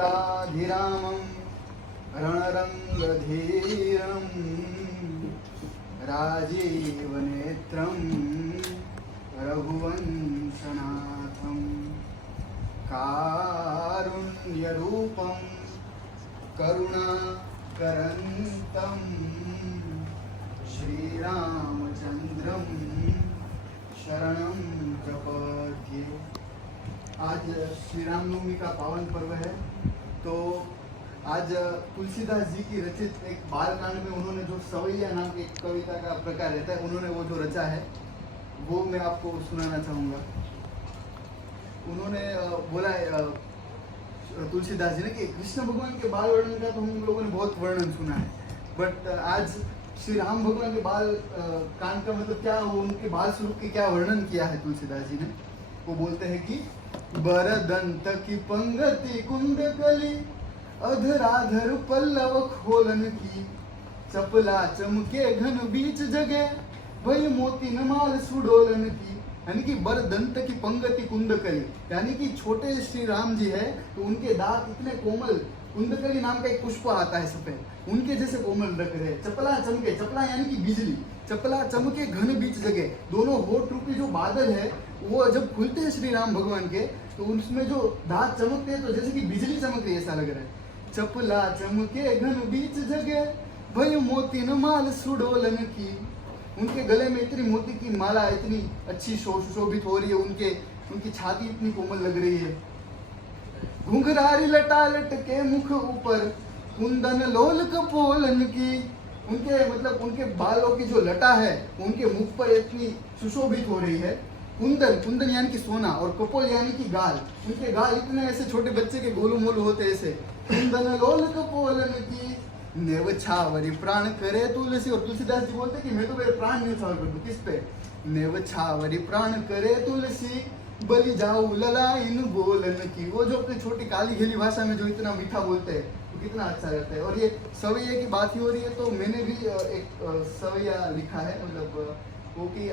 लोकाधिरामं रणरङ्गधीरं राजीवनेत्रं रघुवंशनाथं कारुण्यरूपं करुणाकरन्तं श्रीरामचन्द्रं शरणं प्रपद्ये। आज श्री रामनवमी का पावन पर्व है, तो आज तुलसीदास जी की रचित एक बालकांड में उन्होंने जो सवैया नाम की एक कविता का प्रकार रहता है, उन्होंने वो जो रचा है वो मैं आपको सुनाना चाहूँगा। उन्होंने बोला है तुलसीदास जी ने कि कृष्ण भगवान के बाल वर्णन का तो हम लोगों ने बहुत वर्णन सुना है, बट आज श्री राम भगवान के बाल कांड का मतलब क्या, वो उनके बाल स्वरूप के क्या वर्णन किया है तुलसीदास जी ने। वो बोलते हैं कि बरदंत की पंगति कुंडकली अधराधर पल्लव खोलन की, चपला चमके घन बीच जगे वही मोती नमाल सुडोलन की। यानी कि बरदंत की पंगति कुंडकली, यानी कि छोटे श्री राम जी है तो उनके दांत इतने कोमल, कुंडकली नाम का एक पुष्प आता है सफेद, उनके जैसे कोमल लग रहे। चपला चमके, चपला यानी कि बिजली, चपला चमके घन बीच जगह, दोनों होठ रूपी जो बादल है वो जब खुलते हैं श्री राम भगवान के तो उसमें जो दांत चमकते हैं तो जैसे कि बिजली चमक रही है, ऐसा लग रहा है। चपला चमके घन बीच जगह भय मोती न माल सुडोलन की, उनके गले में इतनी मोती की माला इतनी अच्छी सुशोभित हो रही है, उनकी छाती इतनी कोमल लग रही है। घुंघरारी लटालट के मुख ऊपर कुंदन लोल कपोलन की, उनके मतलब उनके बालों की जो लटा है उनके मुख पर इतनी सुशोभित हो रही है। कुंदन, कुंदन यानी कि सोना, और कपोल यानी कि गाल, उनके गाल इतने ऐसे छोटे बच्चे के गोलू मोलू होते ऐसे। कुंदन लोल कपोलन की नेवछावरी प्राण करे तुलसी, और तुलसीदास जी बोलते कि मैं तो मेरे प्राण न्यौछावर कर दूं, किस पे? नेवछावरी प्राण करे तुलसी बलि जाऊ ललाइन बोलन की। वो जो अपनी छोटी काली घेली भाषा में जो इतना मीठा बोलते हैं तो कितना अच्छा रहता है। और ये सवैया की बात ही हो रही है तो मैंने भी एक सवैया लिखा है, मतलब वो कि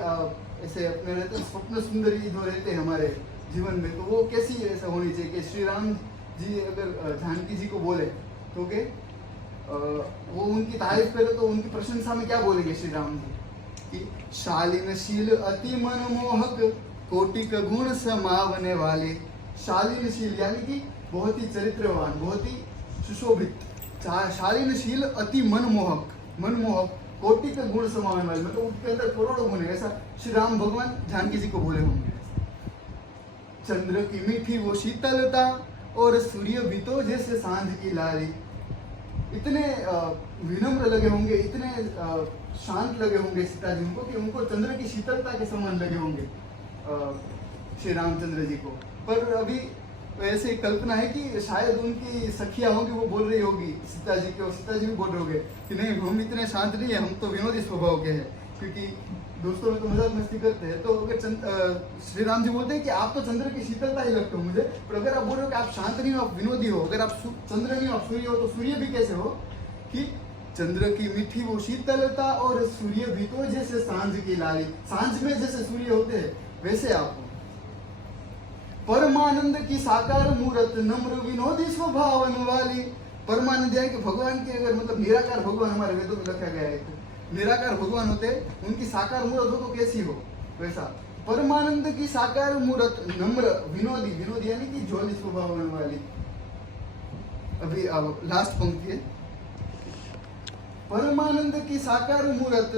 ऐसे अपने रहते स्वप्न सुंदरी जो रहते हैं हमारे जीवन में, तो वो कैसी ऐसा होनी चाहिए कि श्री राम जी अगर जानकी जी को बोले तो के वो उनकी तारीफ करे तो उनकी प्रशंसा में क्या बोलेंगे श्री राम जी कि शालीनशील अति मनमोहक कोटिक गुण समावने वाले। शालीनशील यानी कि बहुत ही चरित्रवान, बहुत ही सुशोभित। शालीनशील अति मनमोहक, मनमोहक कोटिक गुण समावने वाले, मतलब उनके अंदर करोड़ों गुण है, ऐसा श्री राम भगवान जानकी जी को बोले होंगे। चंद्र की मीठी वो शीतलता और सूर्य भी तो जैसे सांझ की लाली, इतने विनम्र लगे होंगे, इतने शांत लगे होंगे सीता जी उनको कि उनको चंद्र की शीतलता के समान लगे होंगे श्री रामचंद्र जी को। पर अभी ऐसे कल्पना है कि शायद उनकी सखियां होंगी, वो बोल रही होगी सीता जी को, सीता जी भी बोल रहे होंगे कि नहीं हम इतने शांत नहीं है, हम तो विनोदी स्वभाव के हैं, क्योंकि दोस्तों में तो मजाक मस्ती करते हैं। तो अगर श्री राम जी बोलते हैं कि आप तो चंद्र की शीतलता ही लगते हो मुझे, पर अगर आप बोल रहे हो कि आप शांत नहीं हो, आप विनोदी हो, अगर आप चंद्र नहीं हो आप सूर्य हो, तो सूर्य भी कैसे हो कि चंद्र की मीठी वो शीतलता और सूर्य भी तो जैसे सांझ की लाली, सांझ में जैसे सूर्य होते हैं वैसे आप हो। परमानंद की साकार मूर्त नम्र विनोदी स्वभावन वाली, परमानंद यानी कि भगवान की अगर मतलब निराकार भगवान हमारे वेदों में लिखा गया है, निराकार भगवान होते उनकी साकार मूर्त हो तो कैसी हो वैसा। परमानंद की साकार मूर्त नम्र विनोदी, विनोदी यानी कि ज्वाली स्वभावन वाली। अभी लास्ट पंक्ति है, परमानंद की साकार मूर्त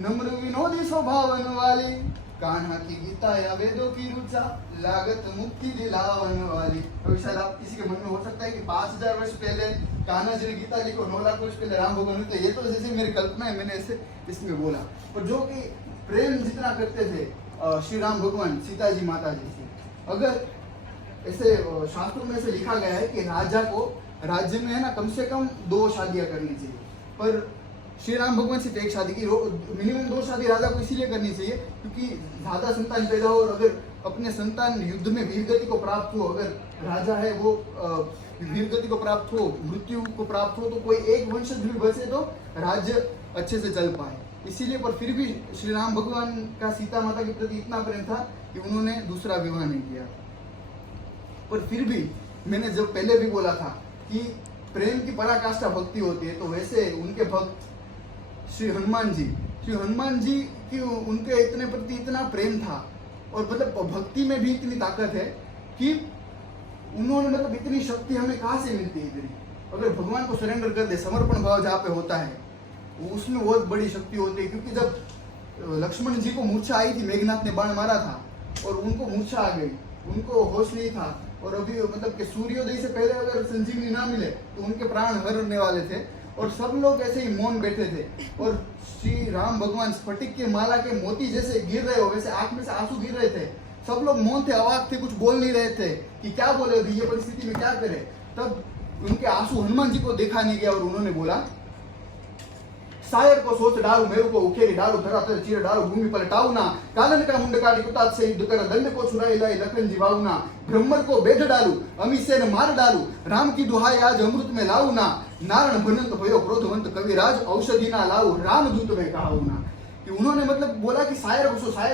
नम्र विनोदी स्वभावन वाली, कान्हा की गीता या वेदों की रुचा लागत मुक्ति दिलावन वाली। अभी शायद आप किसी के मन में हो सकता है कि 5000 वर्ष पहले कान्हा जी ने गीता लिखो, 9 लाख वर्ष पहले राम भगवान, तो ये तो जैसे मेरी कल्पना है, मैंने ऐसे इसमें बोला। पर जो कि प्रेम जितना करते थे श्री राम भगवान सीता जी माता जी से, अगर ऐसे शास्त्रों में ऐसे लिखा गया है कि राजा को राज्य में है ना कम से कम 2 शादियां करनी चाहिए, पर श्री राम भगवान सिर्फ 1 शादी की, मिनिमम 2 शादी राजा को इसीलिए करनी चाहिए क्योंकि ज्यादा संतान पैदा हो, और अगर अपने संतान युद्ध में वीर गति को प्राप्त हो, अगर राजा है वो वीर गति को प्राप्त हो, मृत्यु को प्राप्त हो, तो कोई एक वंशज भी बचे तो राज्य अच्छे से चल पाए। इसीलिए पर फिर भी श्री राम भगवान का सीता माता के प्रति इतना प्रेम था कि उन्होंने दूसरा विवाह नहीं किया। पर फिर भी मैंने जब पहले भी बोला था कि प्रेम की पराकाष्ठा भक्ति होती है, तो वैसे उनके भक्त श्री हनुमान जी की उनके इतने प्रति इतना प्रेम था, और मतलब भक्ति में भी इतनी ताकत है कि उन्होंने मतलब इतनी शक्ति हमें कहाँ से मिलती है इतनी। अगर भगवान को सरेंडर कर दे, समर्पण भाव जहाँ पे होता है उसमें बहुत बड़ी शक्ति होती है। क्योंकि जब लक्ष्मण जी को मूर्छा आई थी, मेघनाथ ने बाण मारा था और उनको मूर्छा आ गई, उनको होश नहीं था, और अभी मतलब कि सूर्योदय से पहले अगर संजीवनी ना मिले तो उनके प्राण हरने वाले थे, और सब लोग ऐसे ही मौन बैठे थे। और श्री राम भगवान स्फटिक के माला के मोती जैसे गिर रहे हो वैसे आंख में से आंसू गिर रहे थे। सब लोग मौन थे, अवाक थे, कुछ बोल नहीं रहे थे कि क्या बोले अभी ये परिस्थिति में क्या करे। तब उनके आंसू हनुमान जी को देखा नहीं गया और उन्होंने बोला, सायर को सोच डालू, मेरू को उखेरी डालू, धरातल चीर डालू, भूमि पलटाऊ ना, कालन का मुंड काटी कुतात से युद्ध कर, दंड को छुड़ाई लाई लखन जीवाऊ ना, ब्रह्मर को बेध डालू, अमी से न मार डालू, राम की दुहाई आज अमृत में लाऊ ना, नारण भनंत भयो क्रोधवंत कविराज, औषधि ना लाऊ, राम दूत में कहाऊ ना। कि उन्होंने मतलब बोला कि सायर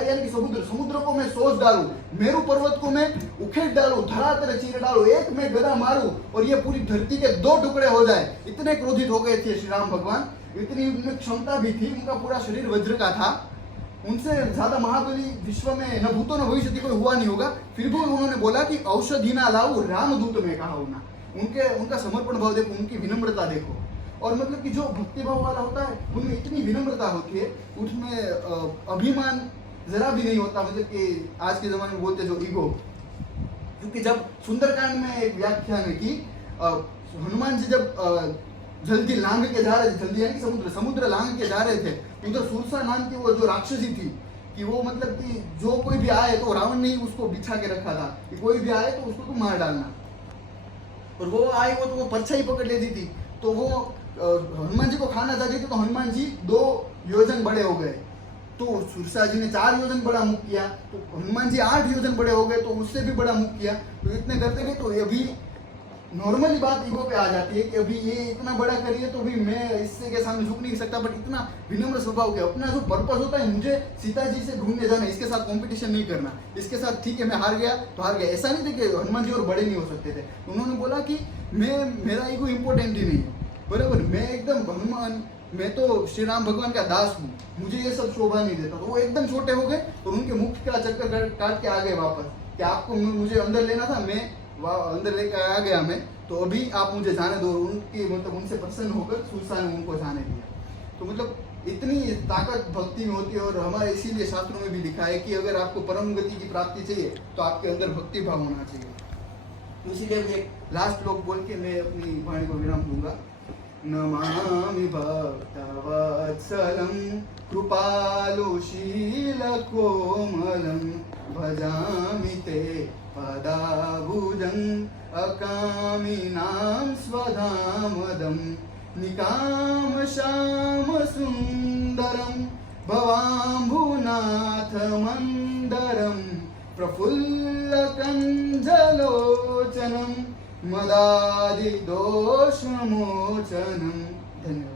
यानी कि समुद्र को मैं सोच डालू, मेरू पर्वत को मैं उखेड़ डालू, धरातल चीर डालू, एक में गदा मारू और ये पूरी धरती के 2 टुकड़े हो जाए। इतने क्रोधित हो गए थे श्री राम भगवान, इतनी उनमें क्षमता भी थी, उनका पूरा शरीर वज्र का था, उनसे ज्यादा महाबली विश्व में न भूतो न भविष्य कोई हुआ नहीं होगा। फिर भी उन्होंने बोला कि औषधि ना लाऊ, रामदूत में कहा ना। उनका समर्पण भाव देखो, उनकी विनम्रता देखो, और मतलब कि जो भक्ति भाव वाला होता है उनमें इतनी विनम्रता होती है, उसमें अभिमान जरा भी नहीं होता। मतलब कि आज के जमाने में बोलते जो ईगो, क्योंकि जब सुंदरकांड में एक व्याख्यान है कि हनुमान जी जब जल्दी लांग के जा रहे थे, जल्दी यानी समुद्र लांग के जा रहे थे, उधर सुरसा नाम की वो जो राक्षसी थी कि वो मतलब कि जो कोई भी आए तो रावण ने ही उसको बिछा के रखा था कि कोई भी आए तो उसको तुम मार डालना, और वो आई वो तो वो परछाई पकड़ लेती थी, तो वो हनुमान जी को खाना चाहती थी, तो हनुमान जी 2 योजन बड़े हो गए, तो सुरसा जी ने 4 योजन बड़ा मुख किया, तो हनुमान जी 8 योजन बड़े हो गए, तो उससे भी बड़ा मुख किया। तो इतने करते गए, तो अभी नॉर्मली बात ईगो पे आ जाती है कि अभी ये इतना बड़ा करिए तो भी मैं इससे के सामने झुक नहीं सकता, बट इतना विनम्र स्वभाव के अपना जो पर्पस होता है, मुझे सीता जी से ढूंढने जाना, इसके साथ कंपटीशन नहीं करना, इसके साथ ठीक है मैं हार गया तो हार गया, ऐसा नहीं था कि हनुमान जी और बड़े नहीं हो सकते थे। उन्होंने बोला कि मेरा ईगो इंपॉर्टेंट ही नहीं है, बराबर, मैं एकदम हनुमान, मैं तो श्री राम भगवान का दास हूँ, मुझे ये सब शोभा नहीं देता। तो वो एकदम छोटे हो गए और उनके मुख का चक्कर काट के आ गए वापस कि आपको मुझे अंदर लेना था, मैं अंदर लेकर आ गया मैं, तो अभी आप मुझे जाने दो। उनकी मतलब उनसे प्रसन्न होकर सुरसा ने उनको जाने दिया। तो मतलब इतनी ताकत भक्ति में होती है, और हमारे इसीलिए शास्त्रों में भी लिखा है कि अगर आपको परम गति की प्राप्ति चाहिए तो आपके अंदर भक्ति भाव होना चाहिए। तो इसीलिए मैं एक लास्ट श्लोक बोल के मैं अपनी वाणी को विराम दूंगा। नमामि भक्तवत्सलं कृपालुशीलकोमलं भजामि ते पदाबुजं अकामिनां स्वधामदं निकामश्यामसुन्दरं भवाम्भुनाथमन्दरं प्रफुल्लकञ्जलोचनं मदादिदोषमोचनं। धन्यवाद।